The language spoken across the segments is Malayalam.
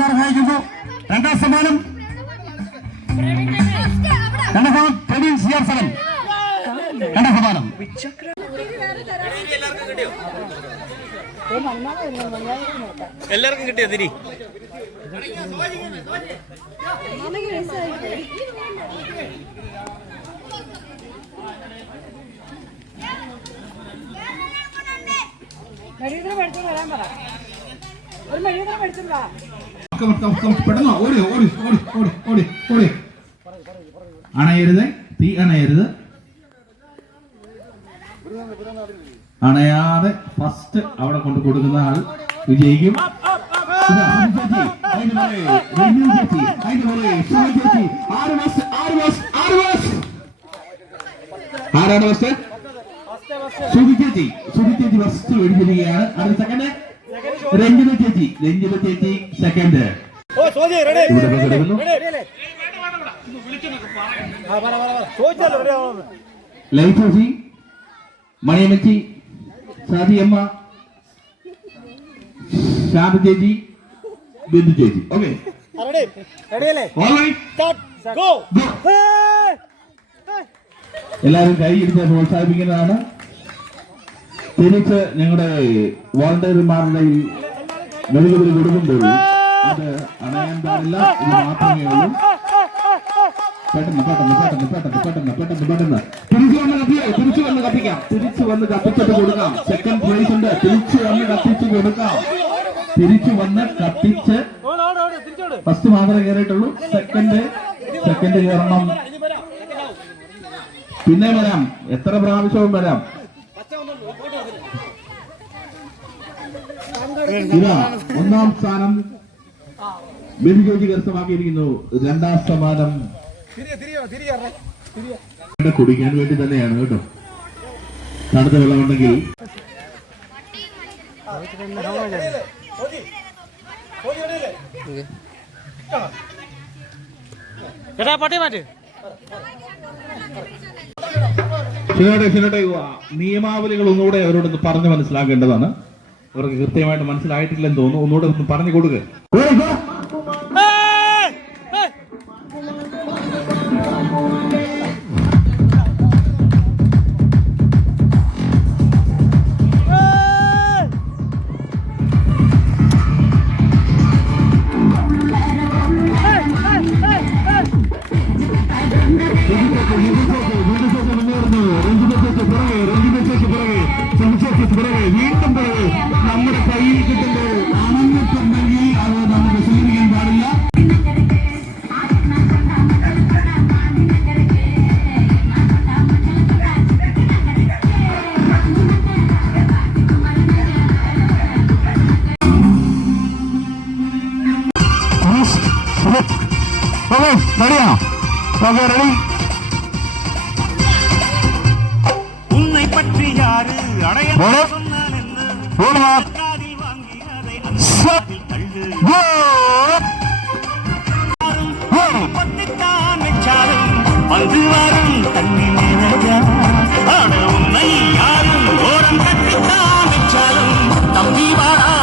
സമ്മാനർഹമായിരിക്കുന്നു. രണ്ടാം സമ്മാനം പ്രവീൺ CR7. രണ്ടാം സമ്മാനം എല്ലാവർക്കും കിട്ടിയോ തിരി? അണയരുത്, തീ അണയരുത്. അണയാതെ ഫസ്റ്റ് അവിടെ കൊണ്ട് കൊടുക്കുന്ന ആൾ വിജയിക്കും. ആരാണ് ഫസ്റ്റ്? സുധി ചേച്ചി. സുധി ചേച്ചി ഫസ്റ്റ് മേടിച്ചിരിക്കുകയാണ്. അടുത്ത സെക്കൻഡ് രഞ്ജിത ചേച്ചി. രഞ്ജിത ചേച്ചി സെക്കൻഡ്. ലൈഫ് ചേച്ചി, മണിയമ്മച്ചി, സാദിയമ്മ, ശാന്ത ചേച്ചി, ബിന്ദു ചേച്ചി. ഓക്കെ, എല്ലാവരും കൈയിടിച്ച് പ്രോത്സാഹിപ്പിക്കുന്നതാണ്. തിരിച്ച് ഞങ്ങളുടെ വോളണ്ടിയർമാരുടെ മെഴുകുതിരി കൊടുക്കുമ്പോൾ അത് അണയാൻ പാടില്ല. ഇത് മാത്രമേ ഉള്ളൂ. പെട്ടെന്ന് പെട്ടെന്ന് പെട്ടെന്ന് പെട്ടെന്ന് പെട്ടെന്ന് പെട്ടെന്ന് പെട്ടെന്ന് തിരിച്ചു വന്ന് കത്തിക്കാം. തിരിച്ചു വന്ന് കത്തിച്ചിട്ട് കൊടുക്കാം. സെക്കൻഡ് പ്രൈസ് ഉണ്ട്. തിരിച്ചു വന്ന് കത്തിച്ച് കൊടുക്കാം. തിരിച്ചു വന്ന് കത്തിച്ച് ഫസ്റ്റ് മാത്രമേ കയറിയിട്ടുള്ളൂ. സെക്കൻഡ് കയറണം. പിന്നെ വരാം, എത്ര പ്രാവശ്യവും വരാം. ഇതാ ഒന്നാം സ്ഥാനം ബിന്ദുജി കരസ്ഥമാക്കിയിരിക്കുന്നു. രണ്ടാം സമ്മാനം കുടിക്കാൻ വേണ്ടി തന്നെയാണ് കേട്ടോ. തണുത്ത വെള്ളമുണ്ടെങ്കിൽ നിയമാവലികൾ ഒന്നുകൂടെ അവരോടൊന്ന് പറഞ്ഞു മനസ്സിലാക്കേണ്ടതാണ്. അവർക്ക് കൃത്യമായിട്ട് മനസ്സിലായിട്ടില്ലെന്ന് തോന്നുന്നു. ഒന്നുകൂടെ ഒന്ന് പറഞ്ഞു കൊടുക്കുക. വീണ്ടും പുറകെ നമ്മുടെ കയ്യിൽ കിട്ടുമ്പോൾ അണഞ്ഞിട്ടുണ്ടെങ്കിൽ അത് നമുക്ക് സ്വീകരിക്കാൻ പാടില്ല. റെഡിയാണോ? Okay, ready. உன்னை பற்றி யாரு அடைய வந்து வரும் தண்ணி நிறையா ஆன உன்னை யாரும் ஓரம் கட்டித்தான் வச்சாலும் தம்பி வாரா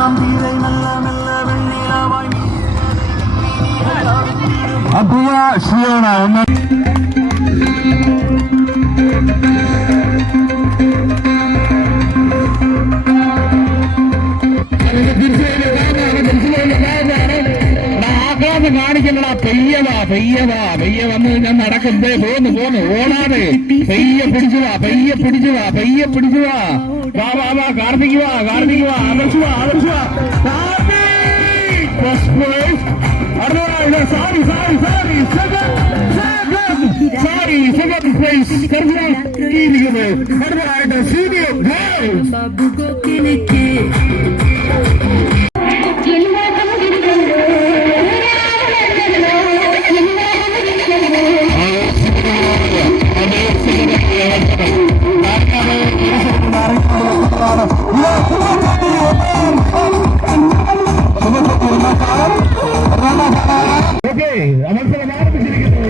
நம்பீரை நல்ல நல்ல வெண்ணிலவாய் அப்படியா சியோனா കാണിക്കണടാ. പെയ്യ വന്ന് ഞാൻ നടക്കുന്നേ. പോന്ന് ഓടാതെ പെയ്യ പിടിച്ചു വാ. വാ കാർത്തിക് വാ. ആദർശ് വാ. സെക്കൻഡ് പ്രൈസ് അടുത്തതായിട്ട് സീനിയർ മത്സരം ആരംഭിച്ചിരിക്കുന്നു.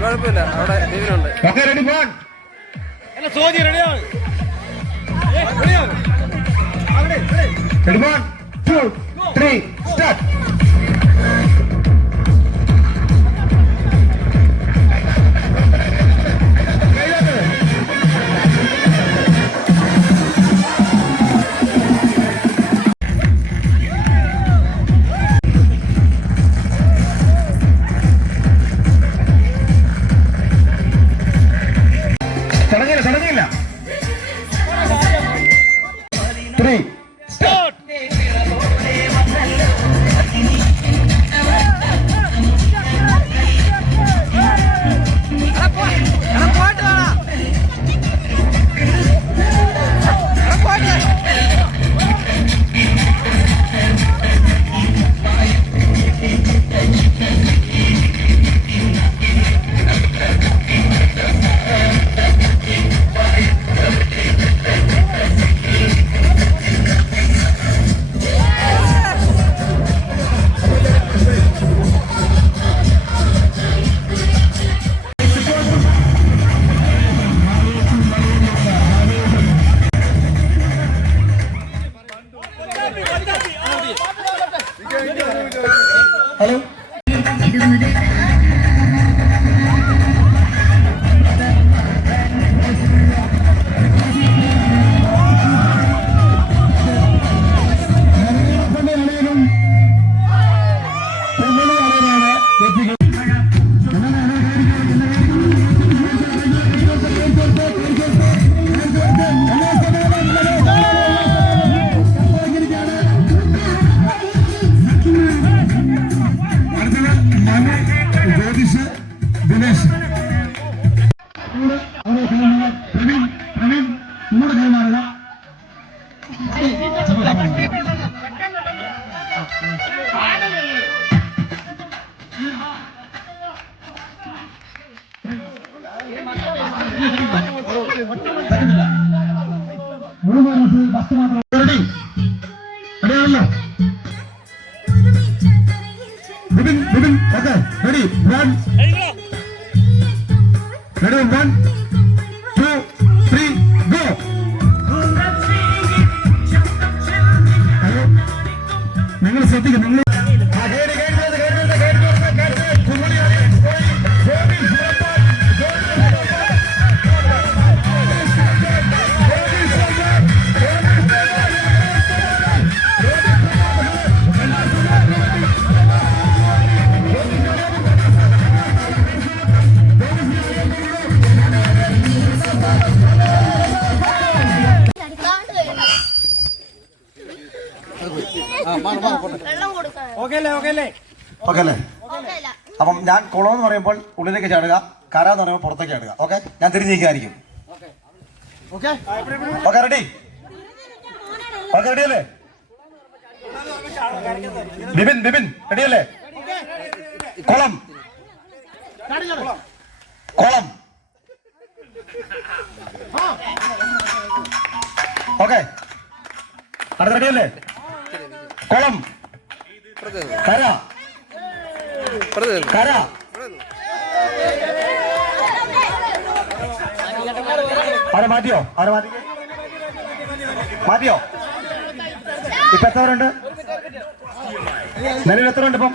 കുഴപ്പമില്ല, അവിടെ ടീമിലുണ്ട്. ഓക്കെ റെഡി പോൺ റെഡി പോൺ 2 3 സ്റ്റാർട്ട് തുടങ്ങിയില്ല 3 സ്റ്റാർട്ട് ഹലോ ജ്യോതിഷ് ദിനേശ് നമ്മുടെ കൈമാറുക റെഡി റെഡിയാണല്ലോ Bibin, okay, ready, 1, ready, 1, 2, 3, go. നിങ്ങൾ ശ്രദ്ധിക്കും നിങ്ങൾ ഓക്കെ അല്ലേ? അപ്പം ഞാൻ കുളം എന്ന് പറയുമ്പോൾ ഉള്ളിലേക്ക് ചാടുക, കര എന്ന് പറയുമ്പോൾ പുറത്തേക്ക് ചാടുക. ഓക്കെ, ഞാൻ തിരിഞ്ഞിരിക്കായിരിക്കും. Okay ready? ഓക്കെ റെഡി അല്ലേ? ബിബിൻ റെഡി അല്ലേ? കുളം കുളം ഓക്കെ, അടുത്ത റെഡി അല്ലേ? കുളം കര കര ആരെ മാറ്റിയോ? ഇപ്പൊ എത്ര പേരുണ്ട്? നിലവിൽ എത്ര ഉണ്ട് ഇപ്പം?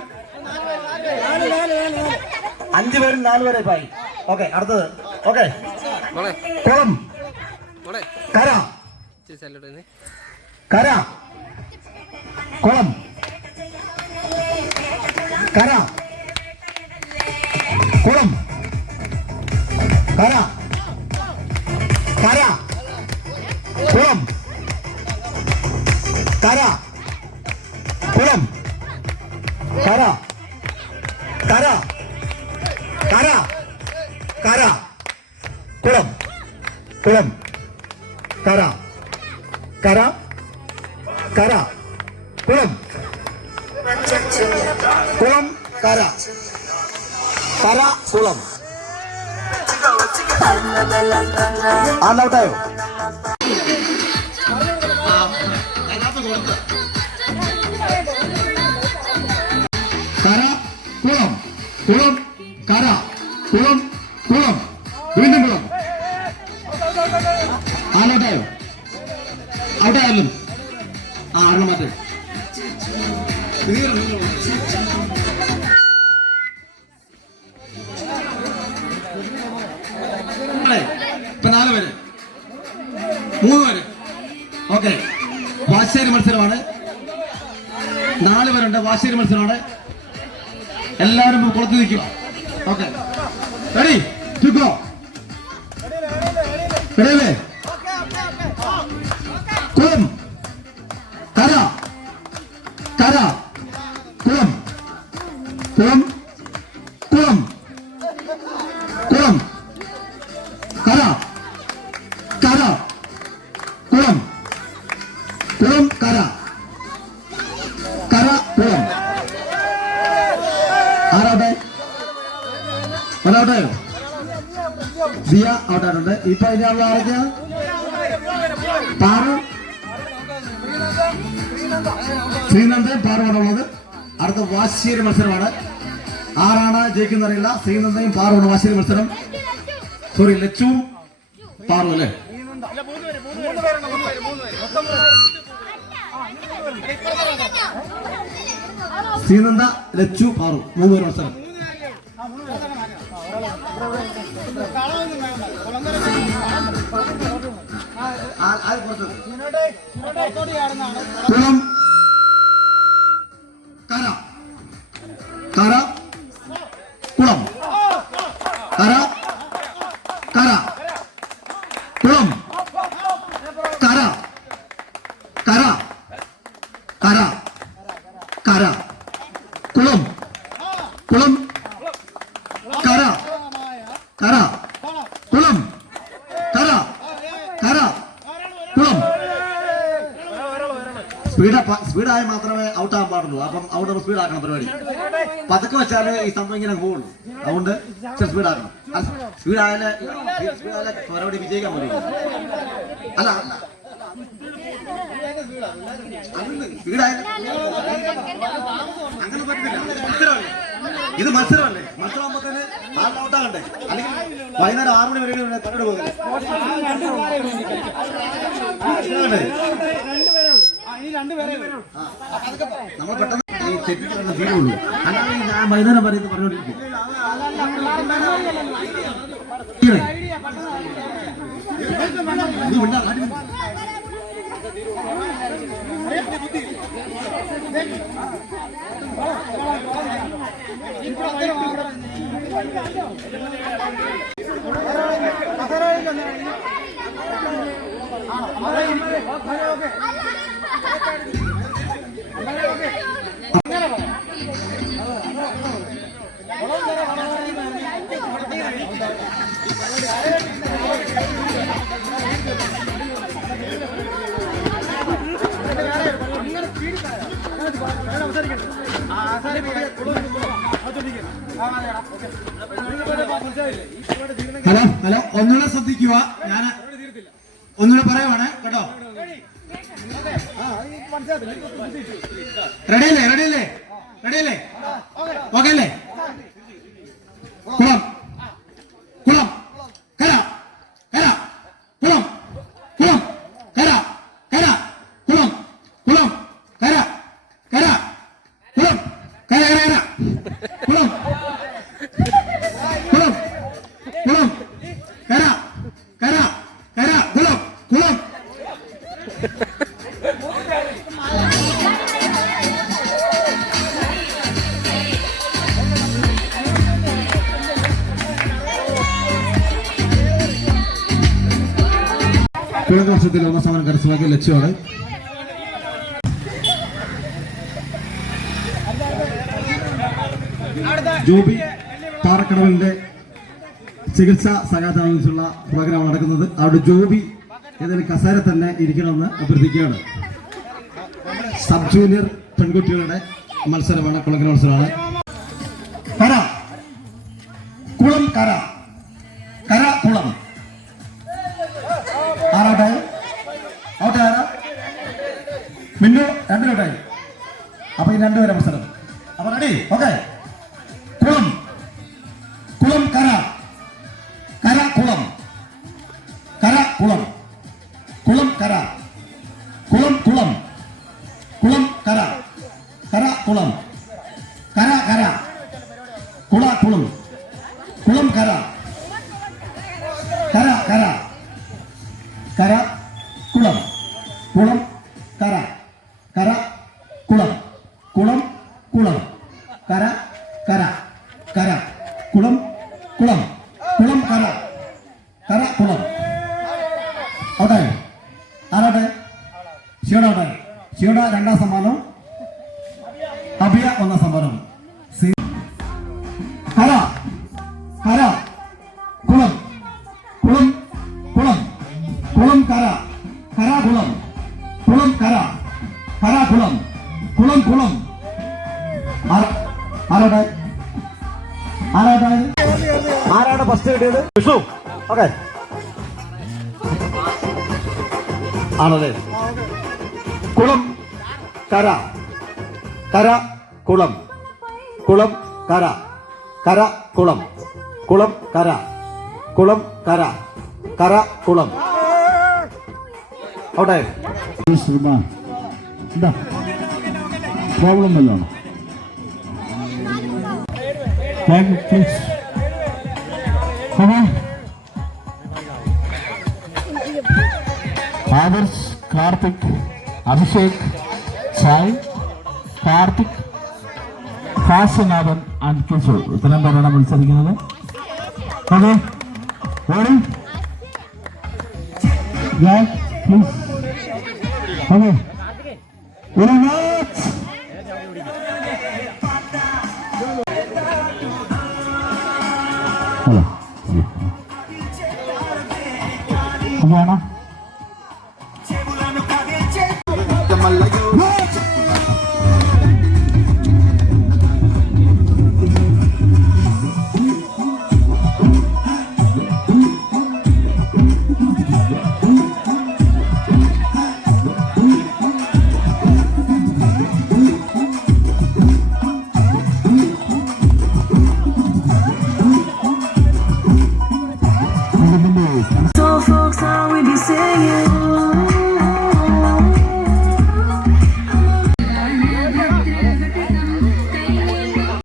5 പേരും 4 പേരെ ഇപ്പായി. ഓക്കെ, അടുത്തത്. ഓക്കെ, കുളം കര കര കുളം കര കുളം കര കര കുളം കര കുളം കര കര കര കര കുളം കുളം കര കര കര കുളം കുളം കര കര കുളം ആണൗട്ടായോ? കര കുളം കുളം കര കുളം കുളം വീണ്ടും കുളം ആലോട്ടായോ ഔട്ടായാലും ആരണം മാറ്റേ ഇപ്പൊ 4 പേര് 3 പേര് ഓക്കെ വാശേരി മത്സരമാണ് 4 പേരുണ്ട് വാശേരി മത്സരമാണ് എല്ലാവരും കുളത്ത് നിൽക്കുക ഓക്കെ റെഡി ടു ഗോ റെഡിയല്ലേ കുളം കര കര കുളം കുളം കുളം കുളം കര കര കുളം കുളം കര കര കുളം ആരാട്ടെ ഒരാട്ടെ ദിയ ഔട്ടായിട്ടുണ്ട് ഇപ്പൊ ഇതിനുള്ള ആരൊക്കെയാ പാറു ശ്രീനന്ദൻ പാറുവാണുള്ളത് അടുത്ത വാശിയേരി മത്സരമാണ് ആരാണ് ജയിക്കുന്നറിയില്ല ശ്രീനന്ദയും പാറുവാണ് വാശിയേരി മത്സരം സോറി ലച്ചു പാറു അല്ലേ ശ്രീനന്ദ ലച്ചു പാറു 3 പേര് മത്സരം കുളം കര കര കുളം കര കര കുളം കര കര കര കര കുളം കുളം കര കര കുളം കര കര കുളം സ്പീഡായി മാത്രമേ ഔട്ടാകാൻ പാടുള്ളൂ അപ്പം അവിടെ സ്പീഡാക്കണം പരിപാടി പതുക്കെ വെച്ചാല് ഈ സംഭവം ഇങ്ങനെ പോകുള്ളൂ അതുകൊണ്ട് സ്പീഡാക്കണം സ്പീഡായാലേ പരിപാടി വിജയിക്കാൻ പറ്റുള്ളൂ അല്ല സ്പീഡായ അങ്ങനെ പറ്റില്ല മത്സരമല്ലേ ഇത് മത്സരമല്ലേ മത്സരമാകുമ്പോ തന്നെ ആരുടെ ഔട്ടാകണ്ടേ അല്ലെങ്കിൽ വൈകുന്നേരം 6 മണി വരെ തന്നോട് പോകുന്നത് നമ്മൾ പെട്ടെന്ന് തെറ്റിട്ട് തീരുള്ളൂ അല്ലെങ്കിൽ ഞാൻ വൈകുന്നേരം പറയുന്നത് പറഞ്ഞോണ്ടിരിക്കും ഹലോ ഹലോ ഒന്നുകൂടെ ശ്രദ്ധിക്കുക ഞാൻ ഒന്നുകൂടെ പറയുവാണ് കേട്ടോ റെഡിയല്ലേ റെഡിയല്ലേ റെഡിയല്ലേ ഓക്കെ അല്ലേ കുളം കുളം കര കര കുളം കുളം കര കര കുളം കുളം കര കര കുളം കര കര കര കുളം കുളം കുളം കര കര കര കുളം കുളം കുളം വർഷത്തിൽ 1 സമ്മാനം കരസ്ഥമാക്കിയ ലക്ഷ്യമാണ് ജോബി പാറക്കടവിന്റെ ചികിത്സാ സഹായത്തിനുള്ള പ്രോഗ്രാം നടക്കുന്നത്. അവിടെ ജോബി ഏതെങ്കിലും കസേര തന്നെ ഇരിക്കണമെന്ന് അഭ്യർത്ഥിക്കുകയാണ്. സബ് ജൂനിയർ പെൺകുട്ടികളുടെ മത്സരമാണ്, കുളക്കര മത്സരമാണ്. കര കുളം കര കര കുളം ആറാട്ടായി ഔട്ടായ മിന്നു 2 ഔട്ടായി. അപ്പൊ ഈ 2 പേരെ മത്സരം. അപ്പൊ റെഡി ഓക്കെ. കുളം കുളം കര കുള കുളം കുളം കര കര കര കര കുളം കുളം കര കര കുളം കുളം കുളം കര കര കര കുളം കുളം കുളം കര കര കുളം ഔട്ടായി ആരാട്ടെ ശിവട ഔട്ടായി ശിവട രണ്ടാം സമ്മാനം അഭിയ ഒന്നാം സമ്മാനം കര കര കുളം കുളം കുളം കുളം കര കര കുളം കുളം കര കര കുളം കുളം കുളം ആരാട്ടെ ആരാട്ടെ ആരാണ് ഫസ്റ്റ് കിട്ടിയത് വിഷ്ണു ഓക്കെ ആണല്ലേ കുളം കര കര കുളം കുളം കര കര കുളം കുളം കര കുളം കര കര കുളം ഔട്ടായി എന്താ പ്രോബ്ലം വല്ലതാണോ പ്ലീസ് ആദർശ് കാർത്തിക് അഭിഷേക് സായ് കാർത്തിക് കാശനാഥൻ ആൻഡ് കിഷോർ ഇത്രയും പേരാണ് മത്സരിക്കുന്നത് ഓക്കെ ഓടി പ്ലീസ് ഓക്കെ ഒരു മാച്ച് ഹലോ ഓക്കെയാണോ So folks, how we be singing?